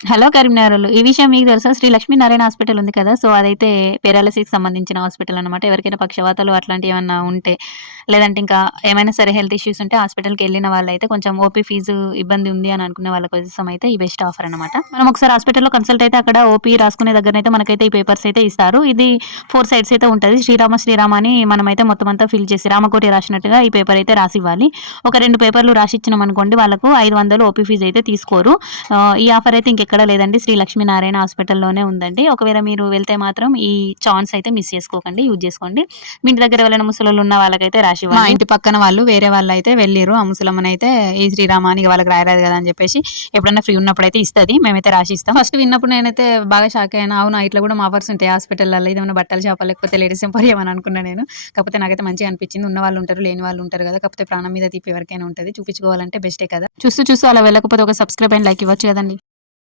Hello కరీంనగరోళ్ళు. ఈ విషయం మీకు తెలుసా? శ్రీ లక్ష్మీనారాయణ హాస్పిటల్ ఉంది కదా! సో, అదైతే పారాలిసిస్‌కి సంబంధించిన హాస్పిటల్ అన్నమాట. ఎవరికైనా పక్షవాతాలు అట్లాంటియేమన్నా ఉంటే, లేదంటే ఇంకా ఏమైనా సరే హెల్త్ ఇష్యూస్ ఉంటే హాస్పిటల్‌కెళ్ళిన వాళ్ళైతే కొంచెం ఓపీ ఫీజు ఇబ్బంది ఉంది అని అనుకునే వాళ్ళ కోసం అయితే ఈ బెస్ట్ ఆఫర్ అన్నమాట. మనం ఒకసారి హాస్పిటల్‌లో కన్సల్ట్ అయితే అక్కడ ఓపీ రాసుకునే దగ్గరనైతే మనకైతే ఈ పేపర్స్ అయితే ఇస్తారు. ఇది 4 సైడ్స్ అయితే ఉంటది. శ్రీరామ అని మనమైతే మొత్తం అంతా ఫిల్ చేసి రామకోటి రాసినట్టుగా ఈ పేపర్ అయితే రాసివ్వాలి. ఒక 2 పేపర్‌లు రాసిచ్చినామనుకోండి వాళ్ళకు 500 ఓపీ ఫీజ్ అయితే తీసుకోరు. ఈ ఆఫర్ అయితే ఇంకెక్కడ లేదండి. శ్రీ లక్ష్మీనారాయణ హాస్పిటల్‌లోనే ఉందండి. ఒకవేళ మీరు వెళ్తే మాత్రం ఈ ఛాన్స్ అయితే మిస్ చేసుకోకండి. యూజ్ చేసుకోండి. మీ ఇంటి దగ్గర ఎవరైనా ముసలోళ్ళు ఉన్న వాళ్ళకైతే రాసివ్వండి. మా ఇంటి పక్కన వాళ్ళు వేరే వాళ్ళైతే వెళ్ళిర్రు. ఆ ముసలమ్మనైతే ఈ శ్రీరామ అని ఇగ వాళ్ళకి రాయరాదు కదా అని చెప్పేసి ఎప్పుడన్నా ఫ్రీ ఉన్నప్పుడైతే ఇస్తది. మేమైతే రాసిస్తాం. ఫస్ట్ విన్నప్పుడు నేనైతే బాగా షాక్ అయ్యాను. అవునా! ఇట్లా కూడా ఆఫర్స్ ఉంటాయా హాస్పిటల్‌లల్ల? ఇదేమన్నా బట్టల షాపా? లేకపోతే లేడీస్ ఎంపోరియం అని అనుకున్నా నేను. కాకపోతే నాకైతే మంచిగా అనిపించింది. ఉన్నవాళ్ళు ఉంటారు, లేని వాళ్ళు ఉంటారు కదా! కాకపోతే ప్రాణం మీద తీపి ఎవరికైనా ఉంటది. చూపించుకోవాలంటే బెస్టే కదా! చూస్తూ చూస్తూ అలా వెళ్ళకపోతే ఒక సబ్స్క్రైబ్ అండ్ లైక్ ఇవ్వచ్చు కదండీ.